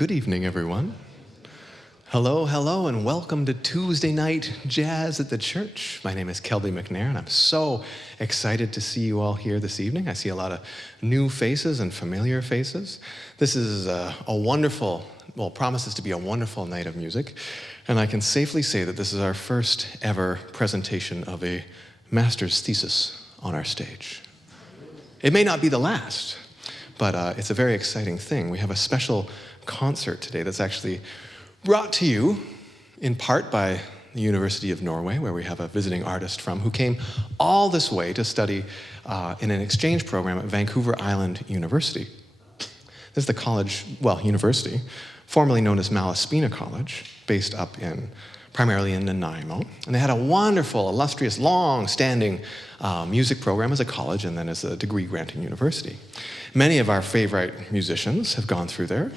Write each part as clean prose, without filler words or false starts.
Good evening, everyone. Hello, hello, and welcome to Tuesday Night Jazz at the Church. My name is Kelby McNair, and I'm so excited to see you all here this evening. I see a lot of new faces and familiar faces. This is a wonderful, promises to be a wonderful night of music, and I can safely say that this is our first ever presentation of a master's thesis on our stage. It may not be the last, but it's a very exciting thing. We have a special concert today that's actually brought to you in part by the University of Norway, where we have a visiting artist from who came all this way to study in an exchange program at Vancouver Island University. This is the college, university, formerly known as Malaspina College, based up primarily in Nanaimo. And they had a wonderful, illustrious, long-standing music program as a college and then as a degree-granting university. Many of our favorite musicians have gone through there.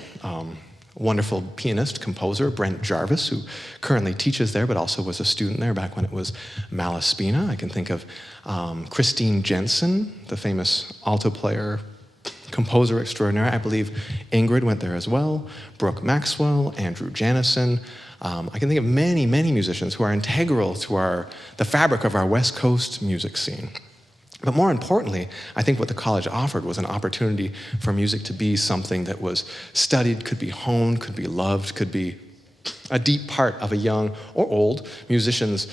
Wonderful pianist, composer, Brent Jarvis, who currently teaches there, but also was a student there back when it was Malaspina. I can think of Christine Jensen, the famous alto player, composer extraordinaire. I believe Ingrid went there as well. Brooke Maxwell, Andrew Janison. I can think of many, many musicians who are integral to the fabric of our West Coast music scene. But more importantly, I think what the college offered was an opportunity for music to be something that was studied, could be honed, could be loved, could be a deep part of a young or old musician's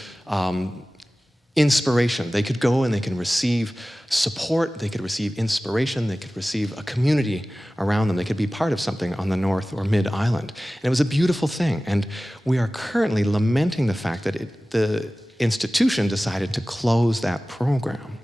inspiration. They could go and they can receive support, they could receive inspiration, they could receive a community around them. They could be part of something on the North or Mid-Island. And it was a beautiful thing. And we are currently lamenting the fact that the institution decided to close that program.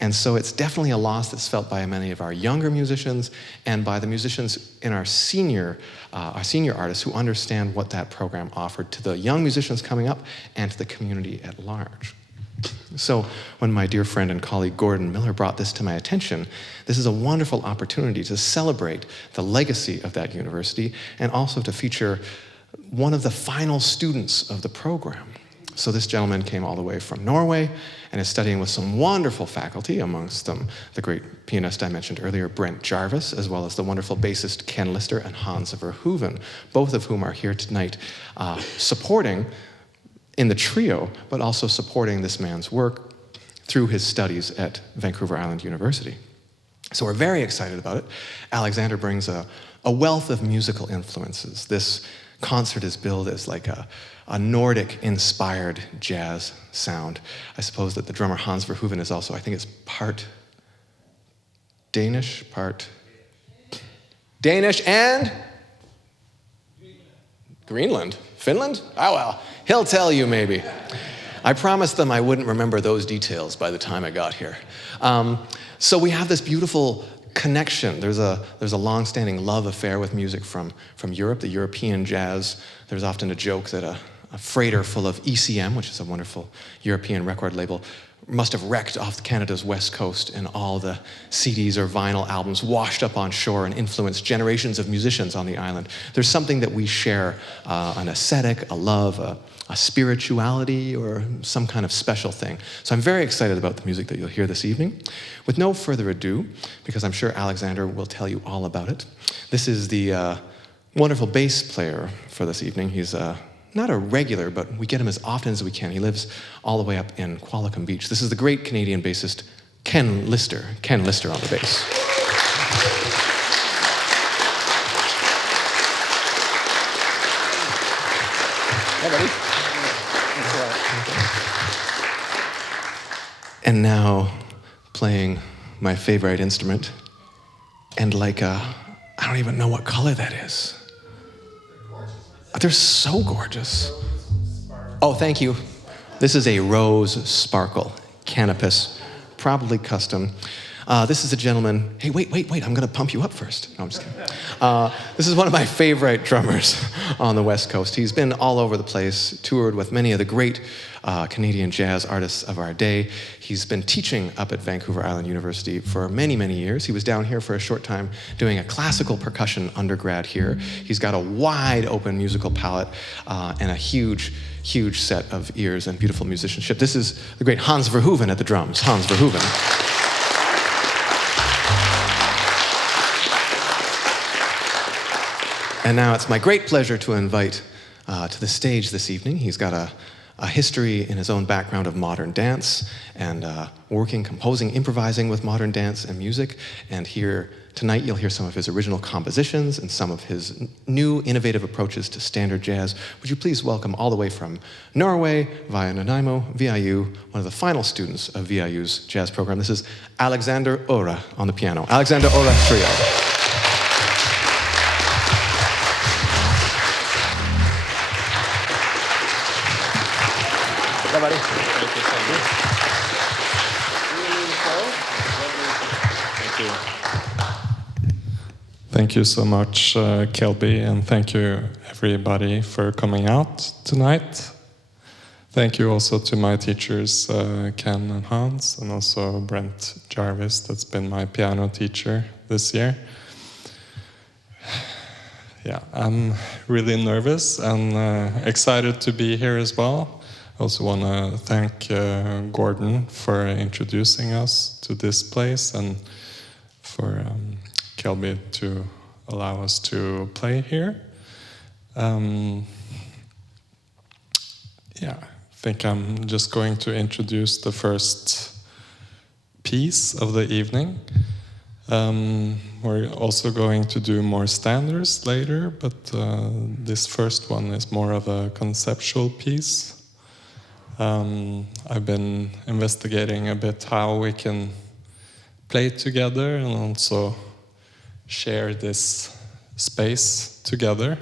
And so it's definitely a loss that's felt by many of our younger musicians and by the musicians in our senior artists who understand what that program offered to the young musicians coming up and to the community at large. So when my dear friend and colleague Gordon Miller brought this to my attention, this is a wonderful opportunity to celebrate the legacy of that university and also to feature one of the final students of the program. So this gentleman came all the way from Norway and is studying with some wonderful faculty, amongst them the great pianist I mentioned earlier, Brent Jarvis, as well as the wonderful bassist Ken Lister and Hans Verhoeven, both of whom are here tonight supporting in the trio, but also supporting this man's work through his studies at Vancouver Island University. So we're very excited about it. Alexander brings a wealth of musical influences. This concert is billed as like a Nordic-inspired jazz sound. I suppose that the drummer Hans Verhoeven is also, I think it's part Danish and Greenland. Finland? Oh well, he'll tell you maybe. I promised them I wouldn't remember those details by the time I got here. So we have this beautiful connection. There's a long-standing love affair with music from Europe, the European jazz. There's often a joke that a freighter full of ECM, which is a wonderful European record label, must have wrecked off Canada's west coast, and all the CDs or vinyl albums washed up on shore and influenced generations of musicians on the island. There's something that we share, an aesthetic, a love, a spirituality, or some kind of special thing. So I'm very excited about the music that you'll hear this evening. With no further ado, because I'm sure Alexander will tell you all about it, this is the wonderful bass player for this evening. He's not a regular, but we get him as often as we can. He lives all the way up in Qualicum Beach. This is the great Canadian bassist, Ken Lister. Ken Lister on the bass. Hey, buddy. And now, playing my favorite instrument, and like I don't even know what color that is. They're so gorgeous. Oh, thank you. This is a rose sparkle canopus, probably custom. This is a gentleman. Hey, wait. I'm going to pump you up first. No, I'm just kidding. This is one of my favorite drummers on the West Coast. He's been all over the place, toured with many of the great Canadian jazz artists of our day. He's been teaching up at Vancouver Island University for many, many years. He was down here for a short time doing a classical percussion undergrad here. He's got a wide open musical palette and a huge set of ears and beautiful musicianship. This is the great Hans Verhoeven at the drums. Hans Verhoeven. And now it's my great pleasure to invite to the stage this evening. He's got a history in his own background of modern dance and working, composing, improvising with modern dance and music. And here tonight you'll hear some of his original compositions and some of his new innovative approaches to standard jazz. Would you please welcome all the way from Norway, via Nanaimo, VIU, one of the final students of VIU's jazz program. This is Alexander Aarø on the piano. Alexander Aarø Trio. Buddy. Thank you so much. Thank you. Thank you so much, Kelby, and thank you everybody for coming out tonight. Thank you also to my teachers, Ken and Hans, and also Brent Jarvis, that's been my piano teacher this year. Yeah, I'm really nervous and excited to be here as well. I also want to thank Gordon for introducing us to this place and for Kelby to allow us to play here. Yeah, I think I'm just going to introduce the first piece of the evening. We're also going to do more standards later, but this first one is more of a conceptual piece. I've been investigating a bit how we can play together and also share this space together.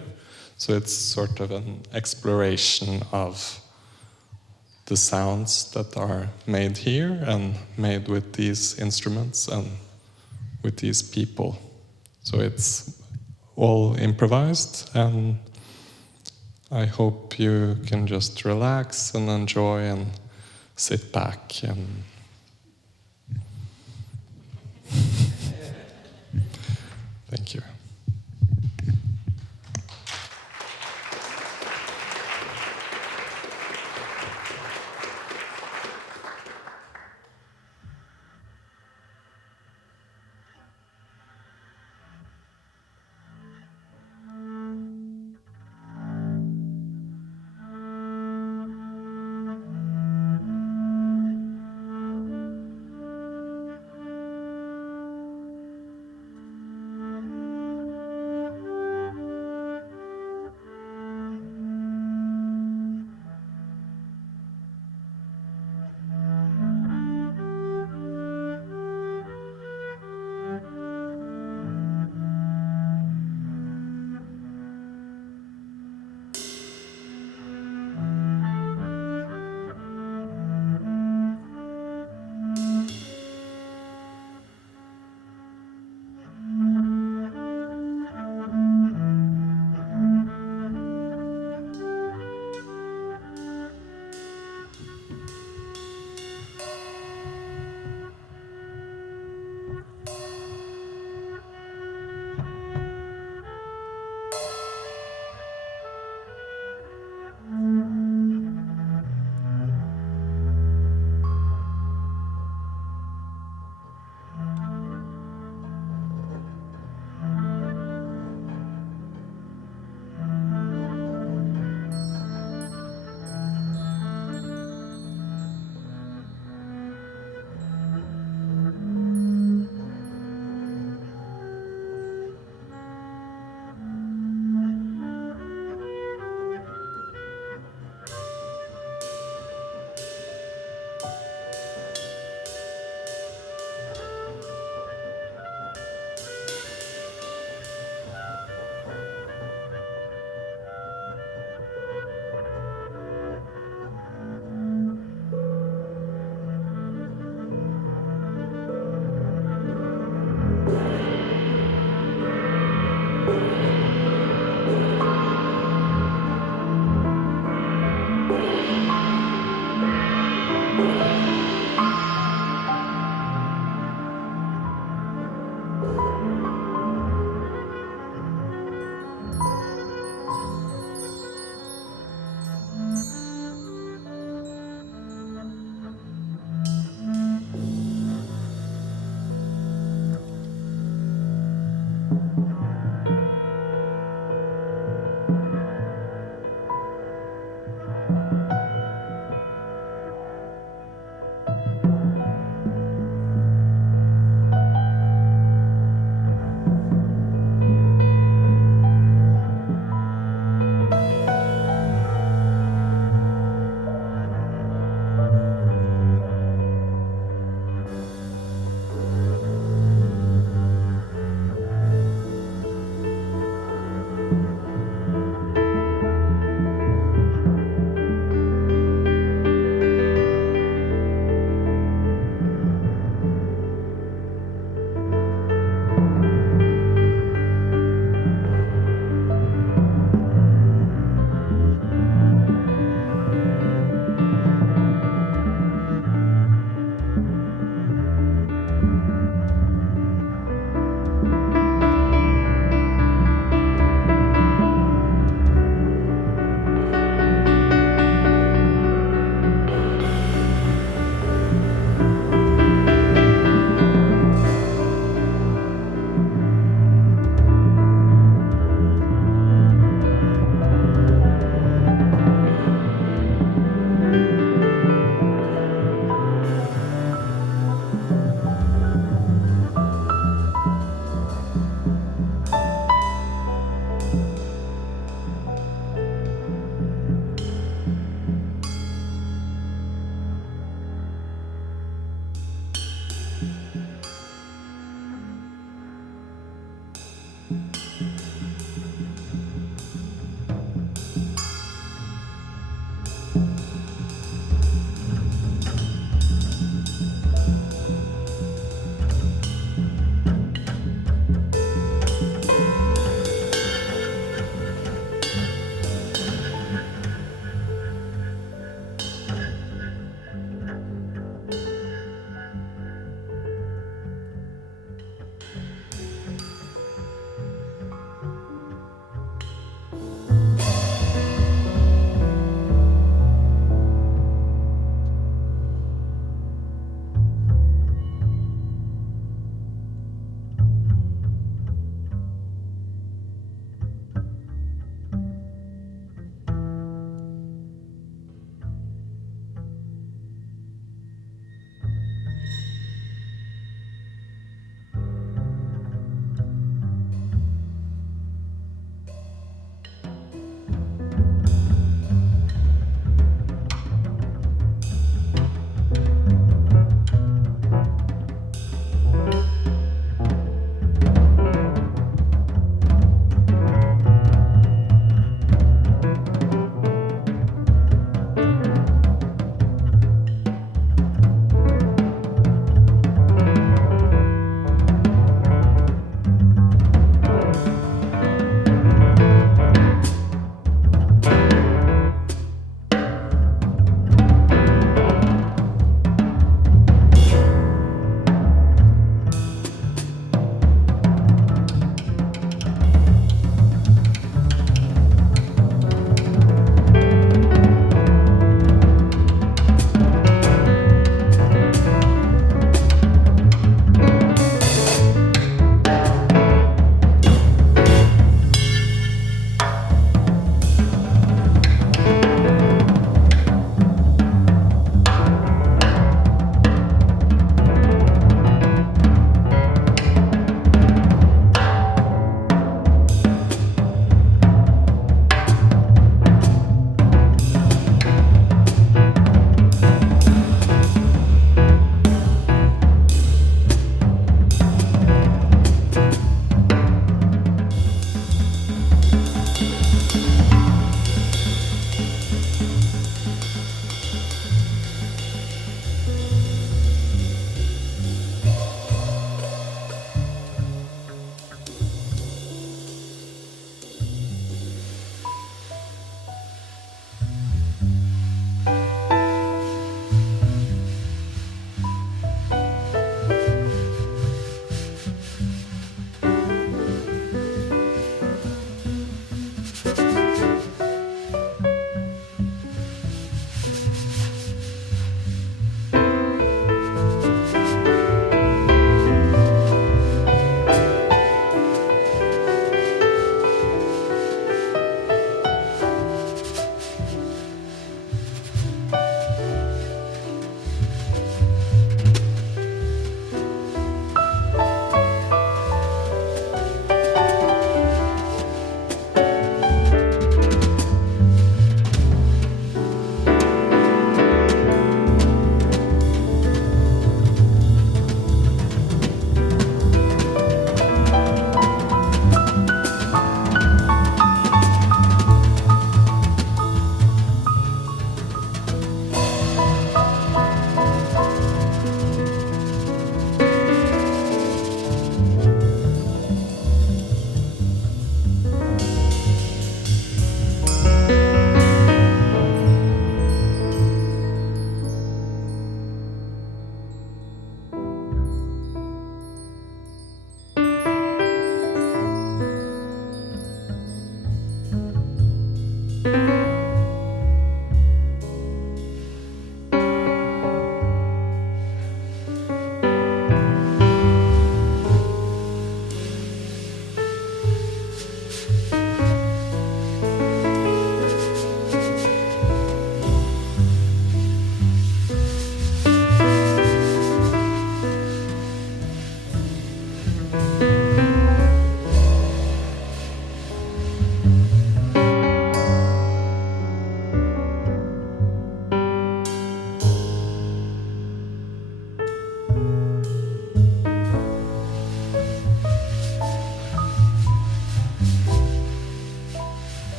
So it's sort of an exploration of the sounds that are made here and made with these instruments and with these people. So it's all improvised, and I hope you can just relax and enjoy and sit back and thank you.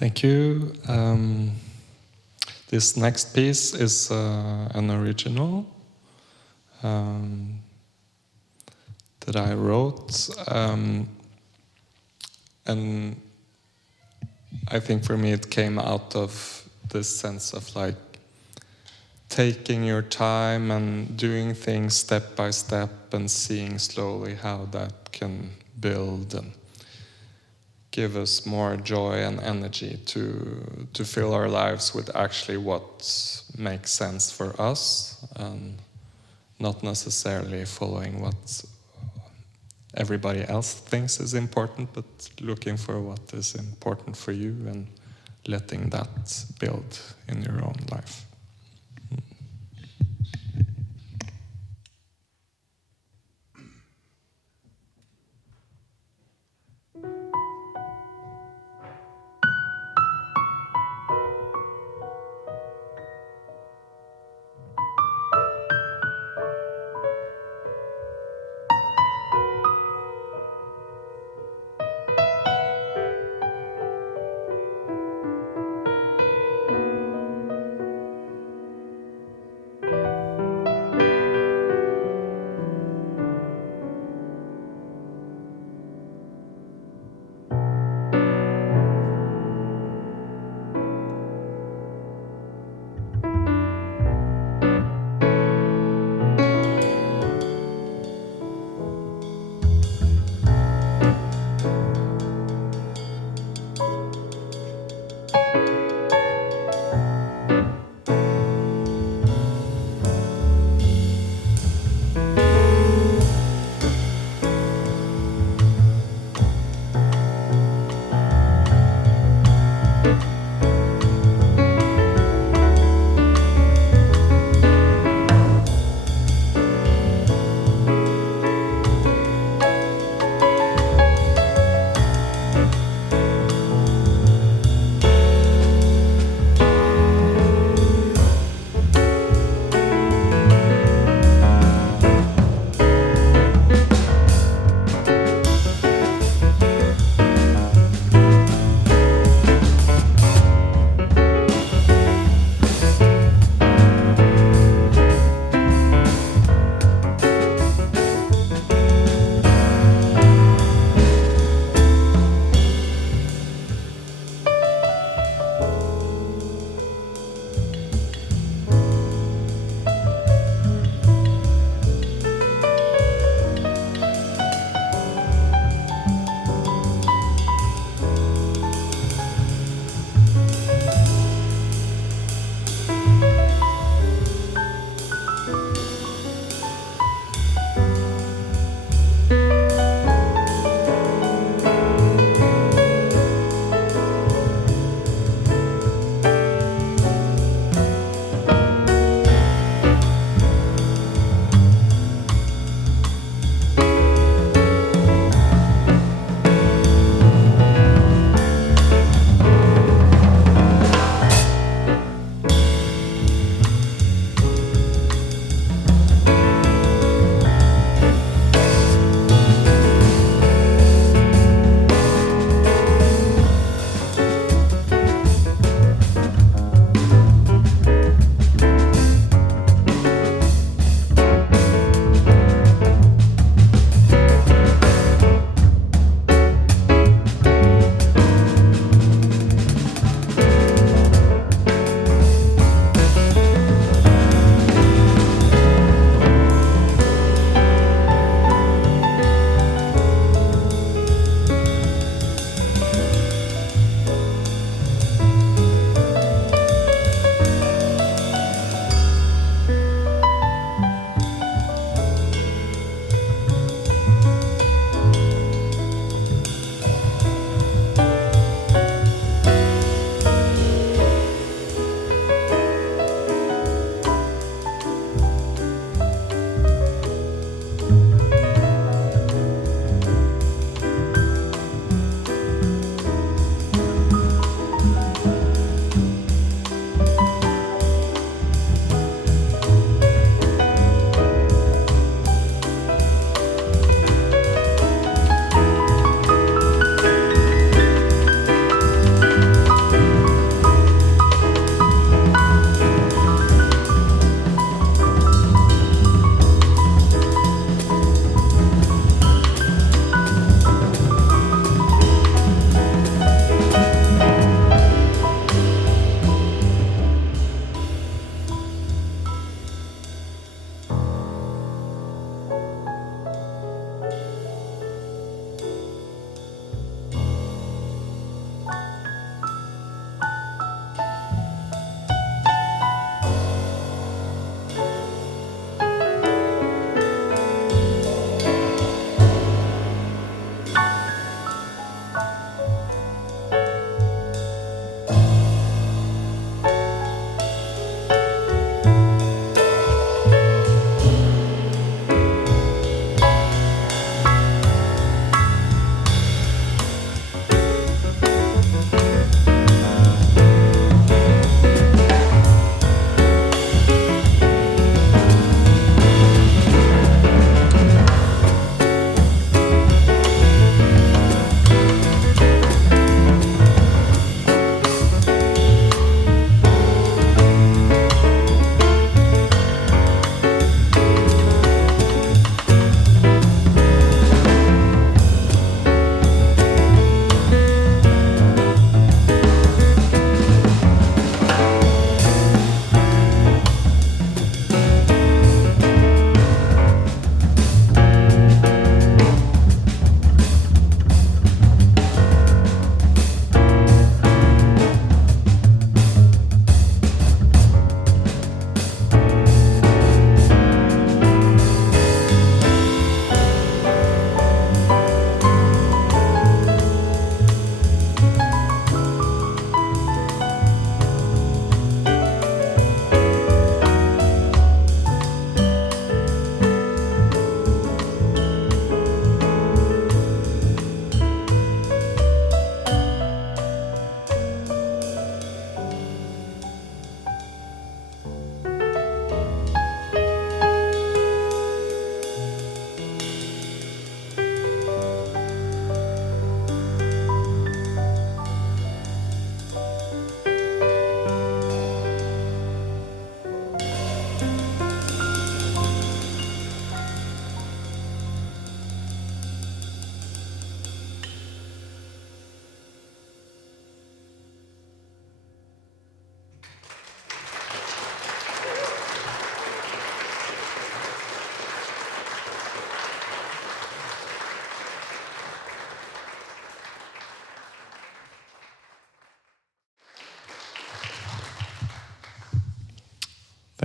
Thank you. This next piece is an original that I wrote. And I think for me it came out of this sense of like taking your time and doing things step by step and seeing slowly how that can build and give us more joy and energy to fill our lives with actually what makes sense for us and not necessarily following what everybody else thinks is important, but looking for what is important for you and letting that build in your own life.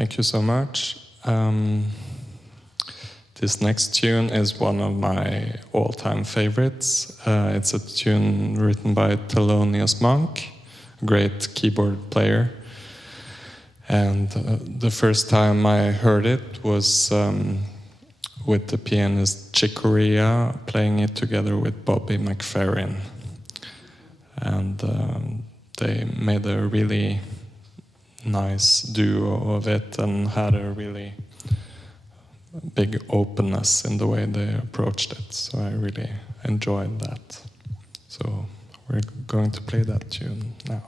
Thank you so much. This next tune is one of my all-time favorites. It's a tune written by Thelonious Monk, a great keyboard player. And the first time I heard it was with the pianist Chick Corea playing it together with Bobby McFerrin. And they made a really nice duo of it and had a really big openness in the way they approached it. So I really enjoyed that. So we're going to play that tune now.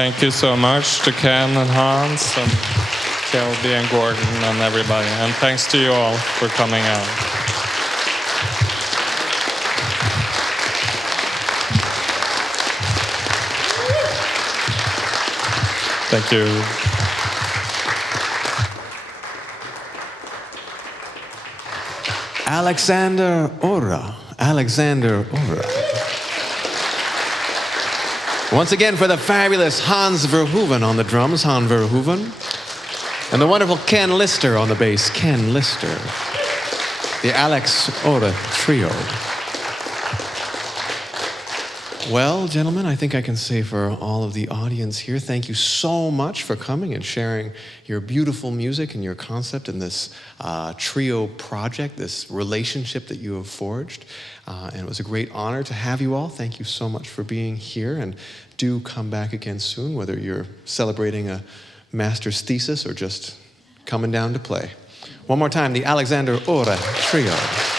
Thank you so much to Ken and Hans and Kelby and Gordon and everybody. And thanks to you all for coming out. Thank you. Alexander Aarø. Alexander Aarø. Once again for the fabulous Hans Verhoeven on the drums, Hans Verhoeven. And the wonderful Ken Lister on the bass, Ken Lister. The Alex Aarø Trio. Well, gentlemen, I think I can say for all of the audience here, thank you so much for coming and sharing your beautiful music and your concept in this trio project, this relationship that you have forged. And it was a great honor to have you all. Thank you so much for being here, and do come back again soon, whether you're celebrating a master's thesis or just coming down to play. One more time, the Alexander Aarø Trio.